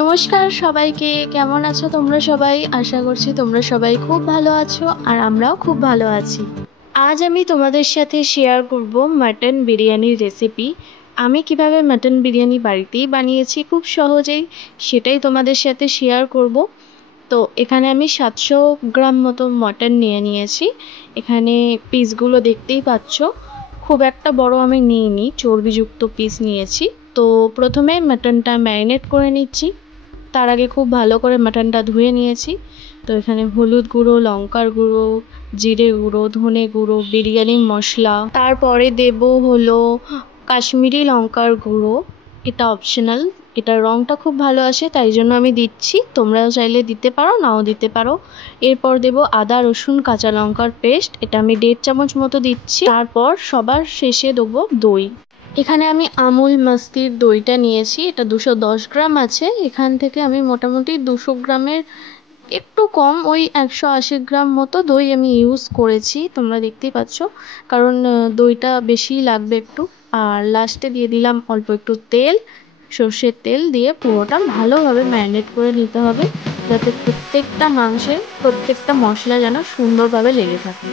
নমস্কার সবাইকে, কেমন আছো তোমরা সবাই? আশা করছি তোমরা সবাই খুব ভালো আছো আর আমরাও খুব ভালো আছি। আজ আমি তোমাদের সাথে শেয়ার করব মাটন বিরিয়ানির রেসিপি। আমি কিভাবে মাটন বিরিয়ানি বাড়িতেই বানিয়েছি খুব সহজেই, সেটাই তোমাদের সাথে শেয়ার করব। তো এখানে আমি 700 গ্রাম মতো মটন নিয়ে নিয়েছি। এখানে পিসগুলো দেখতেই পাচ্ছ, খুব একটা বড় আমি নিইনি, চর্বিযুক্ত পিস নিয়েছি। তো প্রথমে মাটনটা ম্যারিনেট করে নিচ্ছি। তার আগে খুব ভালো করে মাটনটা ধুয়ে নিয়েছি। তো এখানে হলুদ গুঁড়ো, লঙ্কার গুঁড়ো, জিরে গুঁড়ো, ধনে গুঁড়ো, বিরিয়ানি মশলা, তারপরে দেব হলো কাশ্মীরি লঙ্কার গুঁড়ো। এটা অপশনাল, এটার রঙটা খুব ভালো আসে তাই জন্য আমি দিচ্ছি, তোমরাও চাইলে দিতে পারো নাও দিতে পারো। এরপর দেব আদা রসুন কাঁচা লঙ্কার পেস্ট, এটা আমি 1.5 চামচ মতো দিচ্ছি। তারপর সবার শেষে দেবো দই। এখানে আমি আমুল মাস্তির দইটা নিয়েছি, এটা 210 গ্রাম আছে। এখান থেকে আমি মোটামুটি 200 গ্রামের একটু কম, ওই 180 গ্রাম মতো দই আমি ইউজ করেছি, তোমরা দেখতেই পাচ্ছ, কারণ দইটা বেশিই লাগবে একটু। আর লাস্টে দিয়ে দিলাম অল্প একটু তেল, সর্ষের তেল দিয়ে পুরোটা ভালোভাবে ম্যারিনেট করে নিতে হবে, যাতে প্রত্যেকটা মাংসের প্রত্যেকটা মশলা যেন সুন্দরভাবে লেগে থাকে।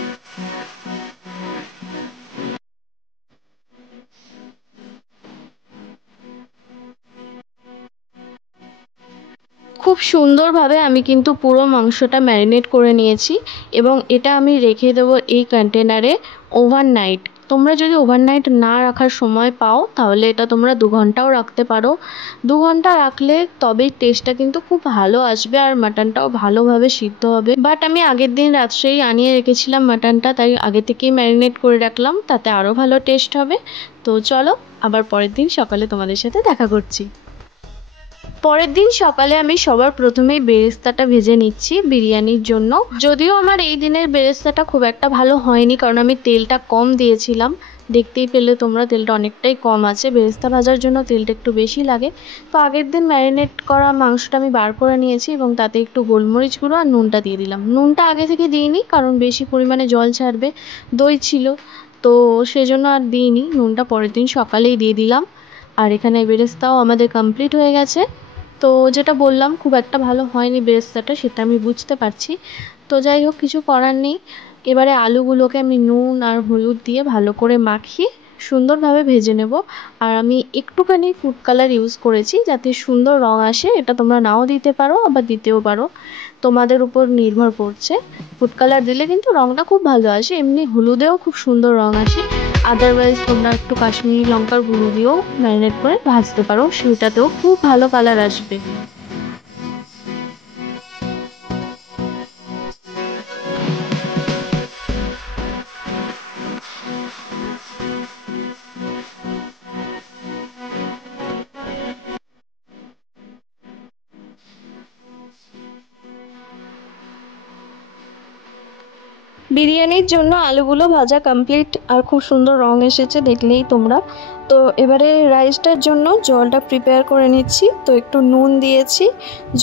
খুব সুন্দরভাবে আমি কিন্তু পুরো মাংসটা ম্যারিনেট করে নিয়েছি এবং এটা আমি রেখে দেবো এই কন্টেনারে ওভারনাইট। তোমরা যদি ওভারনাইট না রাখার সময় পাও তাহলে এটা তোমরা 2 ঘন্টাও রাখতে পারো। 2 ঘন্টা রাখলে তবেই টেস্টটা কিন্তু খুব ভালো আসবে আর মাটনটাও ভালোভাবে সিদ্ধ হবে। বাট আমি আগের দিন রাত্রেই আনিয়ে রেখেছিলাম মাটনটা, তাই আগে থেকেই ম্যারিনেট করে রাখলাম, তাতে আরও ভালো টেস্ট হবে। তো চলো, আবার পরের দিন সকালে তোমাদের সাথে দেখা করছি। পরের দিন সকালে আমি সবার প্রথমেই বেরেস্তাটা ভেজে নিচ্ছি বিরিয়ানির জন্য। যদিও আমার এই দিনের বেরেস্তাটা খুব একটা ভালো হয়নি, কারণ আমি তেলটা কম দিয়েছিলাম। দেখতেই পেলে তোমরা, তেলটা অনেকটাই কম আছে, বেরেস্তা ভাজার জন্য তেলটা একটু বেশি লাগে। তো আগের দিন ম্যারিনেট করা মাংসটা আমি বার করে নিয়েছি এবং তাতে একটু গোলমরিচ গুঁড়ো আর নুনটা দিয়ে দিলাম। নুনটা আগে থেকে দিইনি, কারণ বেশি পরিমাণে জল ছাড়বে, দই ছিল, তো সেজন্য আর দিইনি, নুনটা পরের দিন সকালেই দিয়ে দিলাম। আর এখানে বেরেস্তাও আমাদের কমপ্লিট হয়ে গেছে। তো যেটা বললাম, খুব একটা ভালো হয়নি বেরেস্তাটা, সেটা আমি বুঝতে পারছি। তো যাই হোক, কিছু করার নেই। এবারে আলুগুলোকে আমি নুন আর হলুদ দিয়ে ভালো করে মাখিয়ে সুন্দরভাবে ভেজে নেব। আর আমি একটুখানি ফুড কালার ইউজ করেছি যাতে সুন্দর রং আসে, এটা তোমরা নাও দিতে পারো আবার দিতেও পারো, তোমাদের উপর নির্ভর করছে। ফুড কালার দিলে কিন্তু রংটা খুব ভালো আসে, এমনি হলুদেও খুব সুন্দর রং আসে। আদারওয়াইজ তোমরা একটু কাশ্মীরি লঙ্কার গুঁড়ো দিয়েও ম্যারিনেট করে ভাজতে পারো, সেটাতেও খুব ভালো কালার আসবে। বিরিয়ানির জন্য আলুগুলো ভাজা কমপ্লিট আর খুব সুন্দর রং এসেছে, দেখলেই তোমরা। তো এবারে রাইসটার জন্য জলটা প্রিপেয়ার করে নিচ্ছি। তো একটু নুন দিয়েছি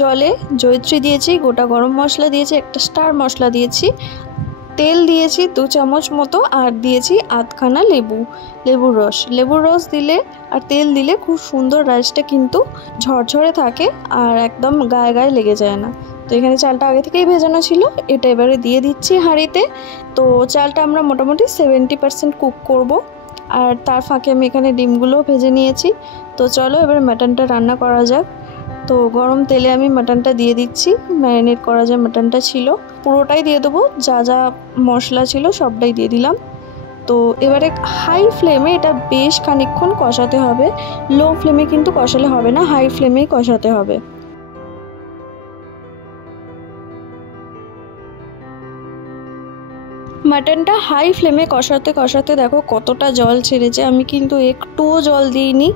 জলে, জয়িত্রী দিয়েছি, গোটা গরম মশলা দিয়েছি, একটা স্টার মশলা দিয়েছি, তেল দিয়েছি 2 চামচ মতো, আর দিয়েছি আধখানা লেবুর রস দিলে আর তেল দিলে খুব সুন্দর রাইসটা কিন্তু ঝরঝরে থাকে আর একদম গায়ে গায়ে লেগে যায় না। তো এখানে চালটা আগে থেকেই ভেজানো ছিল, এটা এবারে দিয়ে দিচ্ছি হাঁড়িতে। তো চালটা আমরা মোটামুটি 70% কুক করব। আর তার ফাঁকে আমি এখানে ডিমগুলোও ভেজে নিয়েছি। তো চলো এবার মাটনটা রান্না করা যাক। তো গরম তেলে আমি মাটনটা দিয়ে দিচ্ছি, ম্যারিনেট করা যে মাটনটা ছিল পুরোটাই দিয়ে দেবো, যা যা মশলা ছিল সবটাই দিয়ে দিলাম। তো এবারে হাই ফ্লেমে এটা বেশ খানিকক্ষণ কষাতে হবে, লো ফ্লেমে কিন্তু কষালে হবে না, হাই ফ্লেমেই কষাতে হবে। মাটনটা হাই ফ্লেমে কষাতে কষাতে দেখো কতটা জল ছেড়েছে, আমি কিন্তু একটুও জল দিইনি,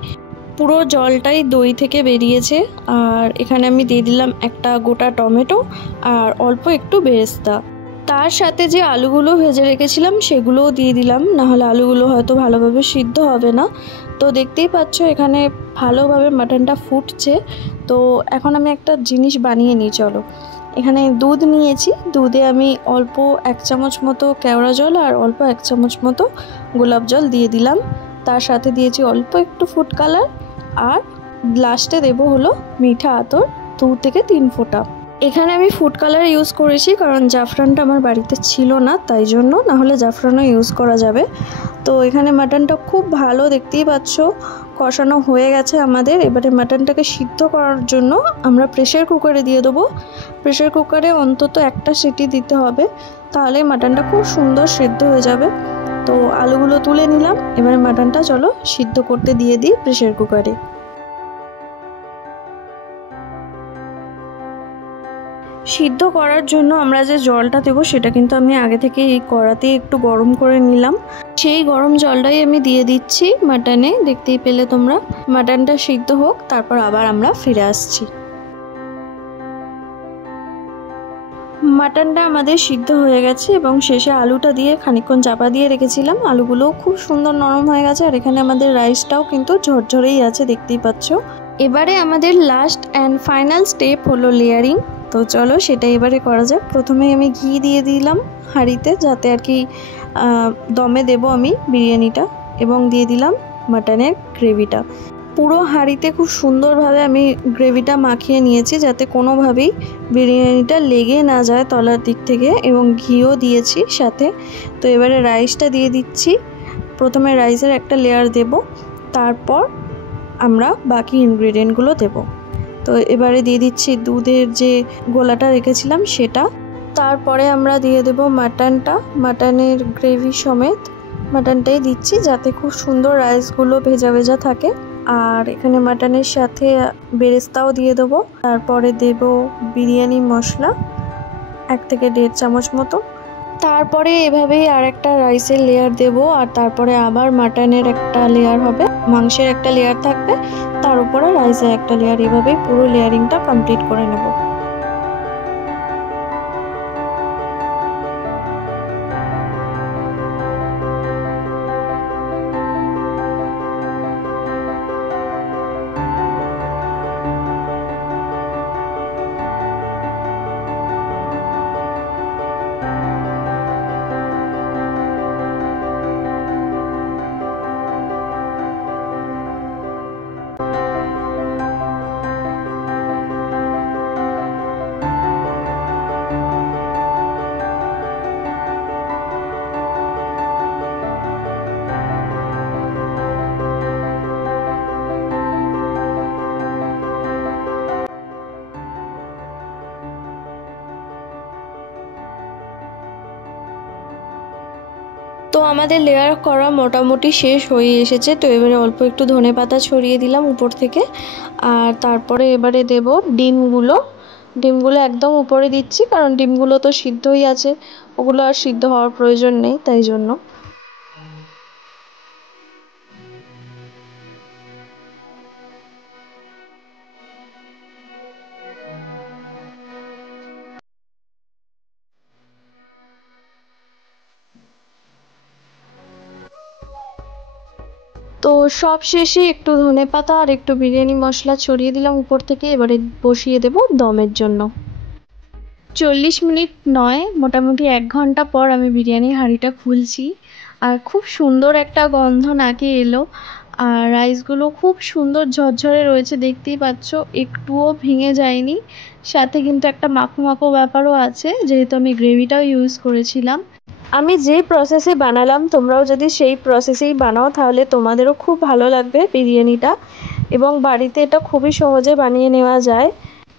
পুরো জলটাই দই থেকে বেরিয়েছে। আর এখানে আমি দিয়ে দিলাম একটা গোটা টমেটো আর অল্প একটু বেরেস্তা। তার সাথে যে আলুগুলো ভেজে রেখেছিলাম সেগুলোও দিয়ে দিলাম, নাহলে আলুগুলো হয়তো ভালোভাবে সিদ্ধ হবে না। তো দেখতেই পাচ্ছ এখানে ভালোভাবে মাটনটা ফুটছে। তো এখন আমি একটা জিনিস বানিয়ে নিই, চলো। এখানে দুধ নিয়েছি, দুধে আমি অল্প 1 চামচ মতো কেওড়া জল আর অল্প 1 চামচ মতো গোলাপ জল দিয়ে দিলাম। তার সাথে দিয়েছি অল্প একটু ফুড কালার আর লাস্টে দেবো হলো মিঠা আতর 2 থেকে 3 ফোঁটা। এখানে আমি ফুড কালার ইউজ করেছি কারণ জাফরানটা আমার বাড়িতে ছিল না, তাই জন্য, না হলে জাফরানও ইউজ করা যাবে। তো এখানে মাটনটা খুব ভালো, দেখতেই পাচ্ছ কষানো হয়ে গেছে আমাদের। এবারে মাটনটাকে সিদ্ধ করার জন্য আমরা প্রেসার কুকারে দিয়ে দেবো। প্রেসার কুকারে অন্তত একটা সিটি দিতে হবে, তাহলে মাটনটা খুব সুন্দর সিদ্ধ হয়ে যাবে। তো আলুগুলো তুলে নিলাম, এবারে মাটনটা চলো সিদ্ধ করতে দিয়ে দিই প্রেসার কুকারে। সিদ্ধ করার জন্য আমরা যে জলটা দেবো সেটা কিন্তু আমি আগে থেকে এই কড়াতে একটু গরম করে নিলাম। সেই গরম জলটাই আমি দিয়ে দিচ্ছি মাটনে, দেখতেই পেলে তোমরা। মাটনটা সিদ্ধ হোক, তারপর আবার আমরা ফিরে আসছি। মাটনটা আমাদের সিদ্ধ হয়ে গেছে এবং শেষে আলুটা দিয়ে খানিকক্ষণ চাপা দিয়ে রেখেছিলাম। আলুগুলোও খুব সুন্দর নরম হয়ে গেছে, আর এখানে আমাদের রাইসটাও কিন্তু ঝরঝরেই আছে, দেখতেই পাচ্ছ। এবারে আমাদের লাস্ট অ্যান্ড ফাইনাল স্টেপ হলো লেয়ারিং। তো চলো সেটা এবারে করা যাক। প্রথমে আমি ঘি দিয়ে দিলাম হাঁড়িতে, যাতে আর কি দমে দেবো আমি বিরিয়ানিটা, এবং দিয়ে দিলাম মাটনের গ্রেভিটা। পুরো হাঁড়িতে খুব সুন্দরভাবে আমি গ্রেভিটা মাখিয়ে নিয়েছি, যাতে কোনোভাবেই বিরিয়ানিটা লেগে না যায় তলার দিক থেকে, এবং ঘিও দিয়েছি সাথে। তো এবারে রাইসটা দিয়ে দিচ্ছি। প্রথমে রাইসের একটা লেয়ার দেব, তারপর আমরা বাকি ইনগ্রেডিয়েন্টগুলো দেব। তো এবারে দিয়ে দিচ্ছি দুধের যে গোলাটা রেখেছিলাম সেটা। তারপরে আমরা দিয়ে দেব মাটনটা, মাটনের গ্রেভি সমেত মাটনটাই দিচ্ছি, যাতে খুব সুন্দর রাইসগুলো ভেজা ভেজা থাকে। আর এখানে মাটনের সাথে বেরেস্তাও দিয়ে দেবো। তারপরে দেব বিরিয়ানি মশলা 1 থেকে 1.5 চামচ মতো। তারপরে এভাবেই আর একটা রাইসের লেয়ার দেব, আর তারপরে আবার মাটনের একটা লেয়ার হবে, মাংসের একটা লেয়ার থাকবে, তার উপরে রাইসের একটা লেয়ার। এভাবেই পুরো লেয়ারিংটা কমপ্লিট করে নেব। তো আমাদের লেয়ার করা মোটামুটি শেষ হয়ে এসেছে। তো এবারে অল্প একটু ধনেপাতা ছড়িয়ে দিলাম উপর থেকে, আর তারপরে এবারে দেব ডিমগুলো। ডিমগুলো একদম উপরে দিচ্ছি, কারণ ডিমগুলো তো সিদ্ধই আছে, ওগুলো আর সিদ্ধ হওয়ার প্রয়োজন নেই, তাই জন্য। তো সব শেষে একটু ধনেপাতা আর একটু বিরিয়ানি মশলা ছড়িয়ে দিলাম উপর থেকে। এবারে বসিয়ে দেব দমের জন্য। 40 মিনিট নয়, মোটামুটি 1 ঘন্টা পর আমি বিরিয়ানির হাঁড়িটা খুলছি, আর খুব সুন্দর একটা গন্ধ নাকে এলো। আর রাইসগুলো খুব সুন্দর ঝরঝরে রয়েছে, দেখতেই পাচ্ছ, একটুও ভেঙে যায়নি। সাথে কিন্তু একটা মাখো মাখো ব্যাপারও আছে, যেহেতু আমি গ্রেভিটাও ইউজ করেছিলাম। আমি যে প্রসেসে বানালাম, তোমরাও যদি সেই প্রসেসেই বানাও তাহলে তোমাদেরও খুব ভালো লাগবে বিরিয়ানিটা, এবং বাড়িতে এটা খুবই সহজে বানিয়ে নেওয়া যায়।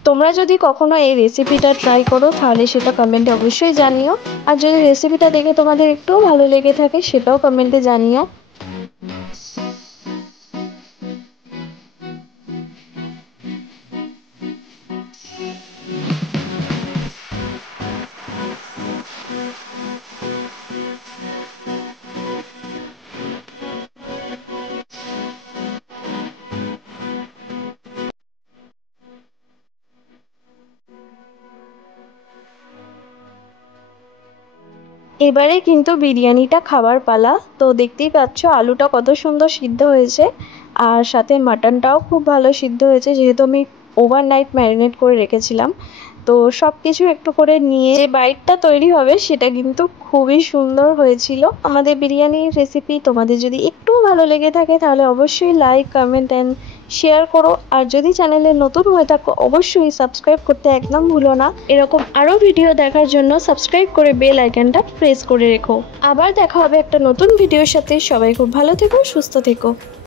তোমরা যদি কখনো এই রেসিপিটা ট্রাই করো তাহলে সেটা কমেন্টে অবশ্যই জানিও, আর যদি রেসিপিটা দেখে তোমাদের একটুও ভালো লেগে থাকে সেটাও কমেন্টে জানিও। এবারে কিন্তু বিরিয়ানিটা খাবার পালা। তো দেখতেই পাচ্ছ আলুটা কত সুন্দর সিদ্ধ হয়েছে, আর সাথে মাটনটাও খুব ভালো সিদ্ধ হয়েছে, যেহেতু আমি ওভারনাইট ম্যারিনেট করে রেখেছিলাম। তো সব কিছু একটু করে নিয়ে যে বাইটটা তৈরি হবে সেটা কিন্তু খুবই সুন্দর হয়েছিল। আমাদের বিরিয়ানির রেসিপি তোমাদের যদি একটুও ভালো লেগে থাকে তাহলে অবশ্যই লাইক, কমেন্ট অ্যান্ড শেয়ার করো। আর যদি চ্যানেলে নতুন হয়ে থাকো অবশ্যই সাবস্ক্রাইব করতে একদম ভুলো না। এরকম আরও ভিডিও দেখার জন্য সাবস্ক্রাইব করে বেল আইকনটা প্রেস করে রেখো। আবার দেখা হবে একটা নতুন ভিডিওর সাথে। সবাই খুব ভালো থেকো, সুস্থ থেকো।